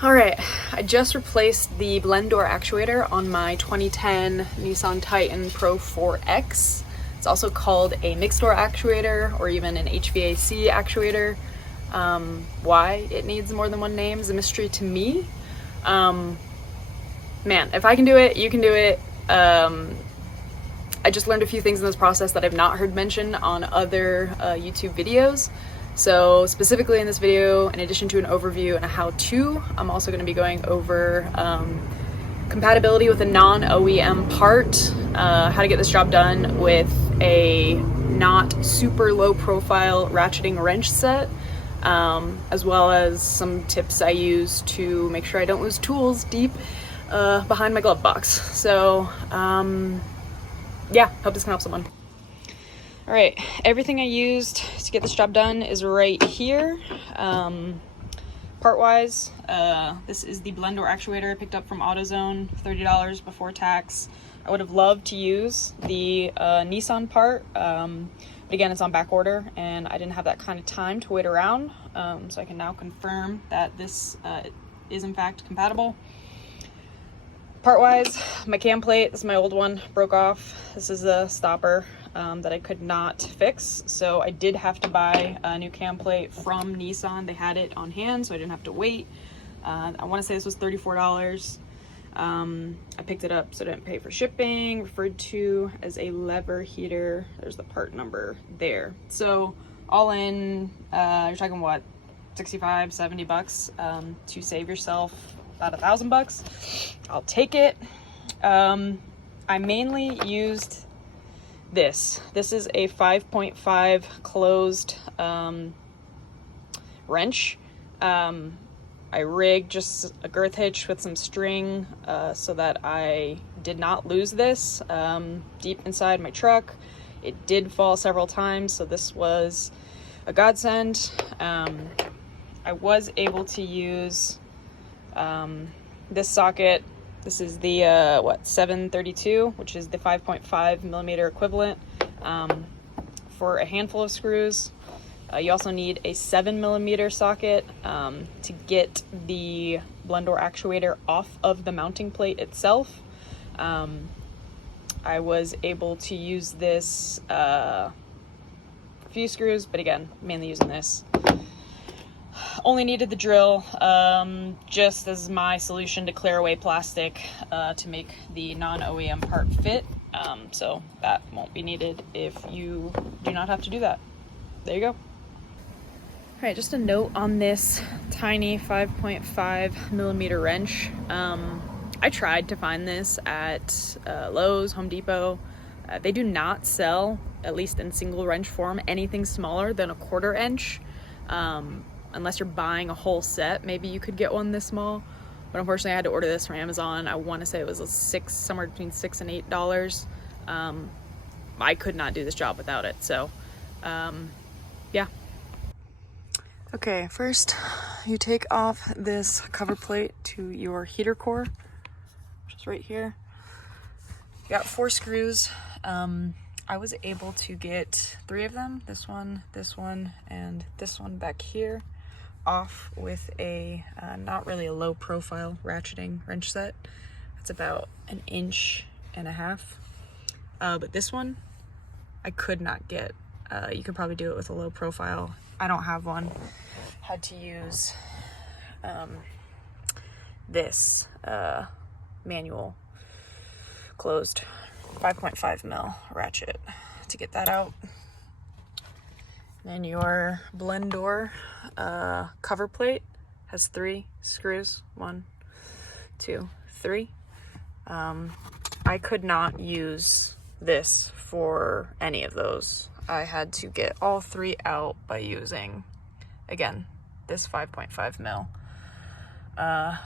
Alright, I just replaced the blend door actuator on my 2010 Nissan Titan Pro 4X. It's also called a mixed door actuator or even an HVAC actuator. Why it needs more than one name is a mystery to me. Man, if I can do it, you can do it. I just learned a few things in this process that I've not heard mentioned on other YouTube videos. So specifically in this video, in addition to an overview and a how-to, I'm also going to be going over compatibility with a non-OEM part, how to get this job done with a not super low profile ratcheting wrench set, as well as some tips I use to make sure I don't lose tools deep behind my glove box. So yeah, hope this can help someone. All right, everything I used to get this job done is right here. Part-wise, this is the blend door actuator I picked up from AutoZone, $30 before tax. I would have loved to use the Nissan part, but again, it's on back order, and I didn't have that kind of time to wait around, so I can now confirm that this is in fact compatible. Part-wise, my cam plate, this is my old one, broke off. This is a stopper that I could not fix, so I did have to buy a new cam plate from Nissan. They had it on hand, so I didn't have to wait. I want to say this was $34. I picked it up, so I didn't pay for shipping, referred to as a lever heater. There's the part number there. So all in, you're talking what, 65, 70 bucks to save yourself about $1,000. I'll take it. I mainly used this. This is a 5.5 closed wrench. I rigged just a girth hitch with some string so that I did not lose this deep inside my truck. It did fall several times, so this was a godsend. I was able to use this socket. This is the 732, which is the 5.5 millimeter equivalent, for a handful of screws. You also need a 7 millimeter socket to get the blend door actuator off of the mounting plate itself. I was able to use this a few screws, but again, mainly using this. Only needed the drill just as my solution to clear away plastic to make the non-OEM part fit. So that won't be needed if you do not have to do that. There you go. All right, just a note on this tiny 5.5 millimeter wrench. I tried to find this at Lowe's, Home Depot. They do not sell, at least in single wrench form, anything smaller than a 1/4 inch. Unless you're buying a whole set, maybe you could get one this small. But unfortunately, I had to order this from Amazon. I want to say it was somewhere between $6 and $8. I could not do this job without it. So, yeah. Okay, first you take off this cover plate to your heater core, which is right here. You got 4 screws. I was able to get 3 of them, this one, and this one back here, off with a not really a low profile ratcheting wrench set. It's about 1.5 inches. But this one I could not get. You could probably do it with a low profile. I don't have one. Had to use this manual closed 5.5 mil ratchet to get that out. Then your blend door cover plate has 3 screws. 1, 2, 3. I could not use this for any of those. I had to get all 3 out by using, again, this 5.5 mil.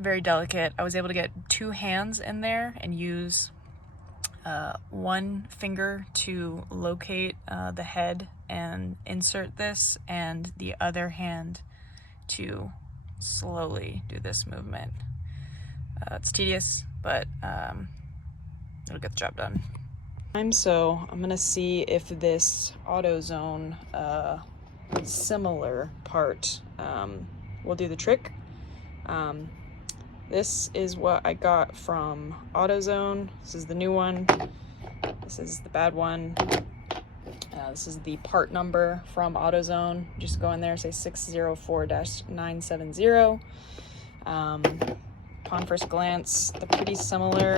Very delicate. I was able to get 2 hands in there and use one finger to locate the head and insert this, and the other hand to slowly do this movement. It's tedious, but it'll get the job done. So I'm gonna see if this AutoZone similar part will do the trick. This is what I got from AutoZone. This is the new one. This is the bad one. This is the part number from AutoZone. Just go in there, say 604-970. Upon first glance, they're pretty similar.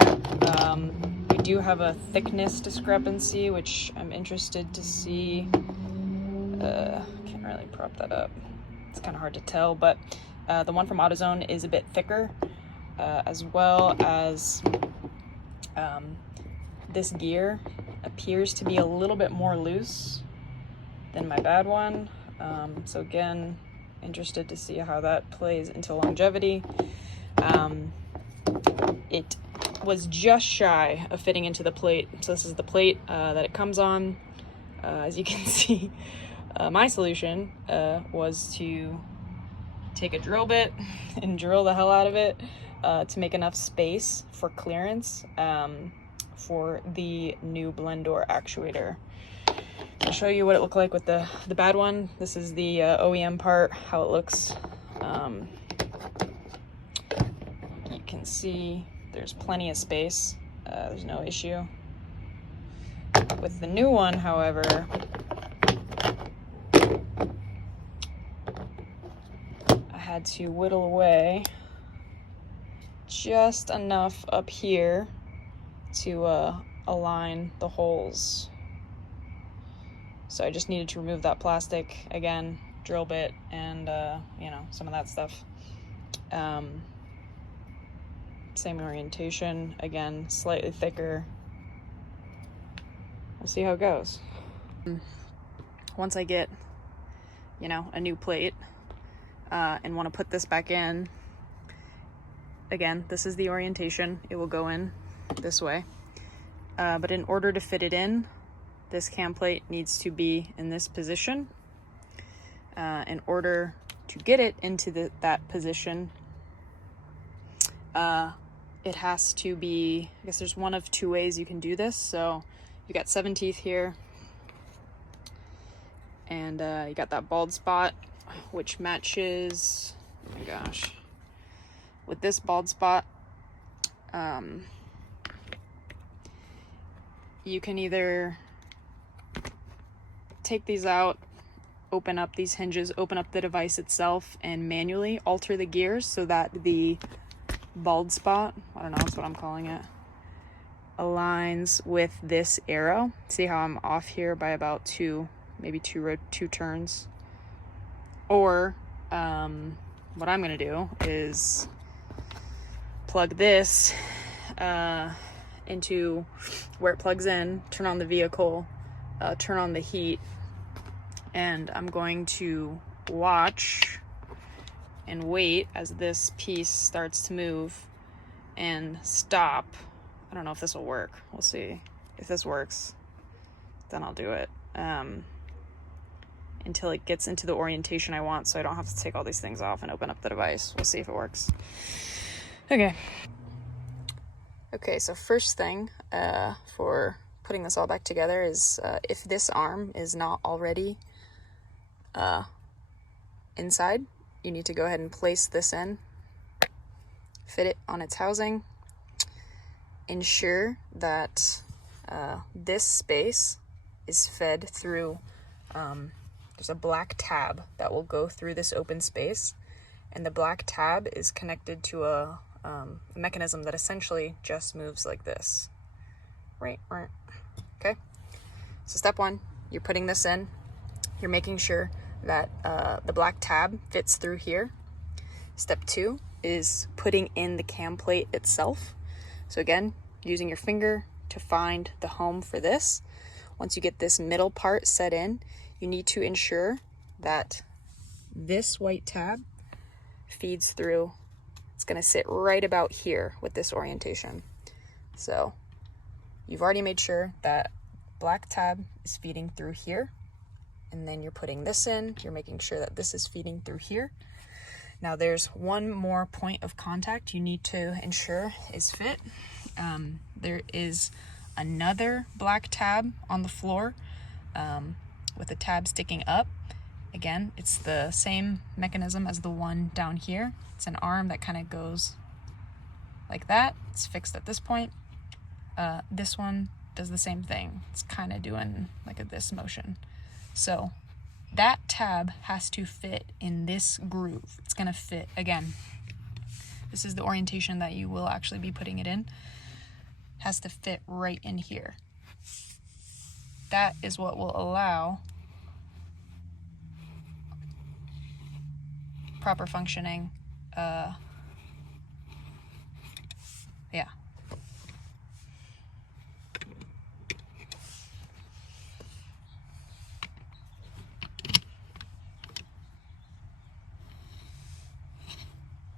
We do have a thickness discrepancy, which I'm interested to see. Can't really prop that up. It's kind of hard to tell, but the one from AutoZone is a bit thicker, as well as this gear appears to be a little bit more loose than my bad one. So again, interested to see how that plays into longevity. It was just shy of fitting into the plate. So this is the plate that it comes on. As you can see, my solution was to take a drill bit and drill the hell out of it to make enough space for clearance for the new blend door actuator. I'll show you what it looked like with the bad one. This is the OEM part, how it looks. You can see there's plenty of space. There's no issue. With the new one, however, I had to whittle away just enough up here to align the holes. So I just needed to remove that plastic, again, drill bit, and you know, some of that stuff. Same orientation, again, slightly thicker. We'll see how it goes. Once I get, you know, a new plate and want to put this back in, again, this is the orientation. It will go in this way. But in order to fit it in, this cam plate needs to be in this position. In order to get it into that position, it has to be, I guess there's one of two ways you can do this. So you got 7 teeth here, and you got that bald spot, which matches, oh my gosh, with this bald spot. You can either take these out, open up these hinges, open up the device itself, and manually alter the gears so that the bald spot, I don't know, that's what I'm calling it, aligns with this arrow. See how I'm off here by about maybe two turns? Or what I'm gonna do is plug this into where it plugs in, turn on the vehicle, turn on the heat, and I'm going to watch and wait as this piece starts to move and stop. I don't know if this will work. We'll see. If this works, then I'll do it until it gets into the orientation I want, so I don't have to take all these things off and open up the device. We'll see if it works. Okay, so first thing for putting this all back together is if this arm is not already inside, you need to go ahead and place this in, fit it on its housing, ensure that this space is fed through, there's a black tab that will go through this open space, and the black tab is connected to a mechanism that essentially just moves like this. Right. Okay, so step one, you're putting this in, you're making sure that the black tab fits through here. Step two is putting in the cam plate itself. So again, using your finger to find the home for this. Once you get this middle part set in, you need to ensure that this white tab feeds through. It's going to sit right about here with this orientation. So you've already made sure that black tab is feeding through here, and then you're putting this in, you're making sure that this is feeding through here. Now there's one more point of contact you need to ensure is fit. There is another black tab on the floor with the tab sticking up. Again, it's the same mechanism as the one down here. It's an arm that kind of goes like that. It's fixed at this point. This one does the same thing. It's kind of doing like a this motion. So that tab has to fit in this groove. It's gonna fit, again, this is the orientation that you will actually be putting it in. Has to fit right in here. That is what will allow proper functioning. Yeah.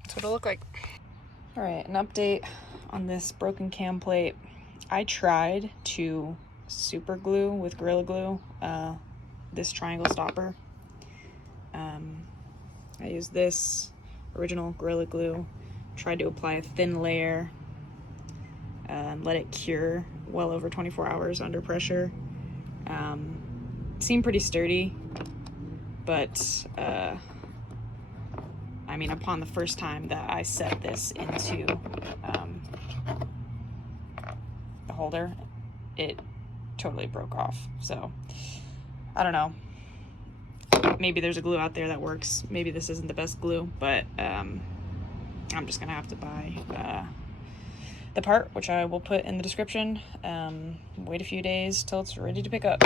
That's what it'll look like. All right, an update on this broken cam plate. I tried to super glue with Gorilla Glue this triangle stopper. I used this original Gorilla Glue, tried to apply a thin layer and let it cure well over 24 hours under pressure. Seemed pretty sturdy, but I mean, upon the first time that I set this into the holder, it totally broke off. So I don't know, maybe there's a glue out there that works. Maybe this isn't the best glue, but I'm just gonna have to buy the part, which I will put in the description. Wait a few days till it's ready to pick up.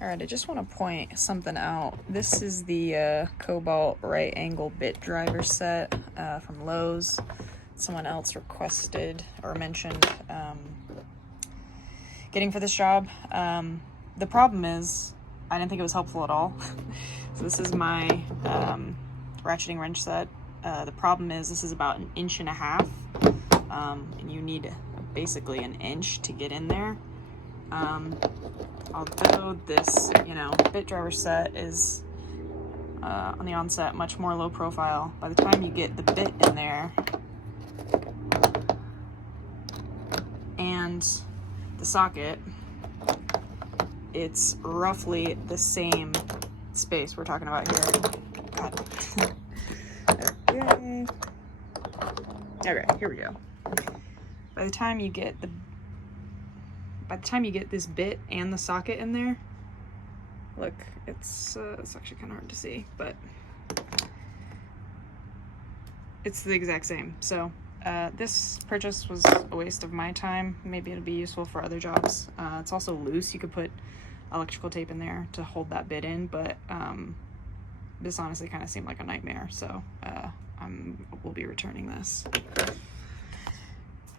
All right, I just want to point something out. This is the Cobalt right angle bit driver set from Lowe's. Someone else requested or mentioned getting for this job. The problem is, I didn't think it was helpful at all. So this is my ratcheting wrench set. The problem is this is about 1.5 inches, and you need basically 1 inch to get in there. Although this, bit driver set is on the onset much more low profile, by the time you get the bit in there and the socket, it's roughly the same space we're talking about here. Okay. Okay, here we go. By the time you get this bit and the socket in there, look, it's actually kind of hard to see, but it's the exact same. So this purchase was a waste of my time. Maybe it'll be useful for other jobs. It's also loose. You could put electrical tape in there to hold that bit in, but this honestly kind of seemed like a nightmare. So we'll be returning this.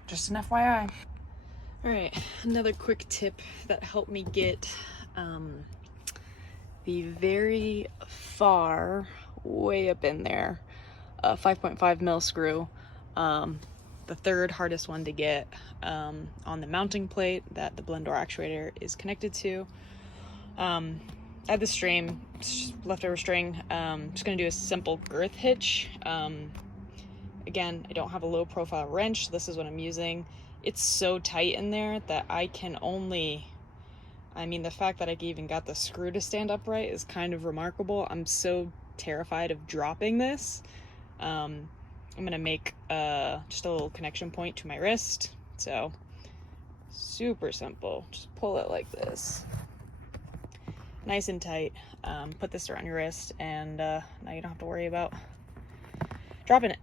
Just an FYI. All right, another quick tip that helped me get the very far, way up in there, 5.5 mil screw, the third hardest one to get on the mounting plate that the blend door actuator is connected to. I had this string, leftover string. Just gonna do a simple girth hitch. Again, I don't have a low profile wrench, so this is what I'm using. It's so tight in there that I can only, the fact that I even got the screw to stand upright is kind of remarkable. I'm so terrified of dropping this. I'm gonna make just a little connection point to my wrist. So super simple, just pull it like this, nice and tight. Put this around your wrist, and now you don't have to worry about dropping it.